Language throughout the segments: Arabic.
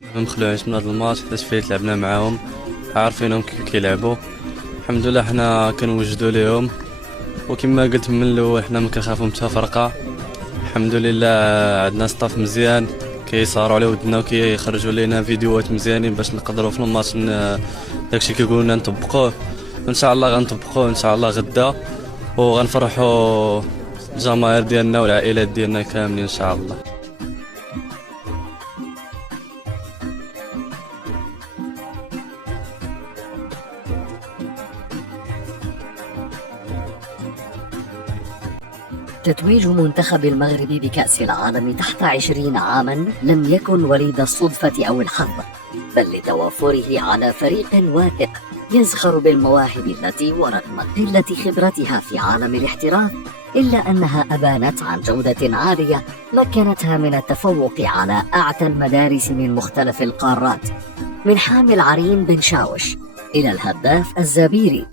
ما مخلوعينش من هذا الماتش حيت فيه لعبنا معاهم، عارفينهم كيف كيلعبوا. الحمد لله حنا كنوجدوا ليهم، وكما قلت من الاول حنا ما كنخافوا من حتى فرقه. الحمد لله عندنا ستاف مزيان كيصاروا على ودنا وكيخرجوا لنا فيديوهات مزيانين باش نقدروا في الماتش داكشي كيقولوا لنا نطبقوه. ان شاء الله غنطبقوه ان شاء الله غدا، وغنفرحوا الجماهير ديالنا والعائلات ديالنا كاملين ان شاء الله. تتويج منتخب المغرب بكأس العالم تحت 20 عاما لم يكن وليد الصدفة أو الحظ، بل لتوافره على فريق واثق يزخر بالمواهب التي ورغم قلة خبرتها في عالم الاحتراف إلا أنها أبانت عن جودة عالية مكنتها من التفوق على أعتى المدارس من مختلف القارات، من حامل عرين بن شاوش إلى الهداف الزبيري.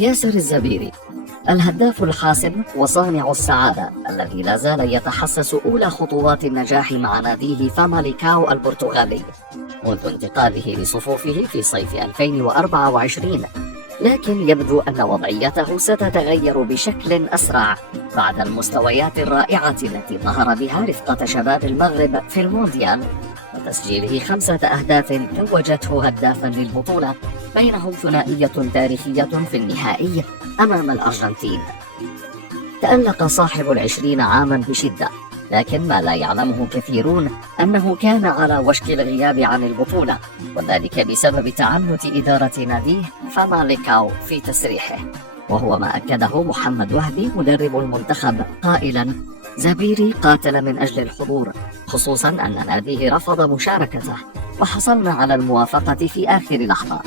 ياسر الزبيري الهداف الحاسم وصانع السعادة الذي لا زال يتحسس أولى خطوات النجاح مع ناديه فاماليكاو البرتغالي منذ انتقاله لصفوفه في صيف 2024، لكن يبدو أن وضعيته ستتغير بشكل أسرع بعد المستويات الرائعة التي ظهر بها رفقة شباب المغرب في المونديال، وتسجيله 5 أهداف توجته هدافا للبطولة، بينهم ثنائية تاريخية في النهائي أمام الأرجنتين. تألق صاحب 20 عاما بشدة، لكن ما لا يعلمه كثيرون أنه كان على وشك الغياب عن البطولة، وذلك بسبب تعنت إدارة ناديه فاماليكاو في تسريحه، وهو ما أكده محمد وهبي مدرب المنتخب قائلا: زبيري قاتل من أجل الحضور، خصوصا أن ناديه رفض مشاركته، وحصلنا على الموافقة في آخر لحظة.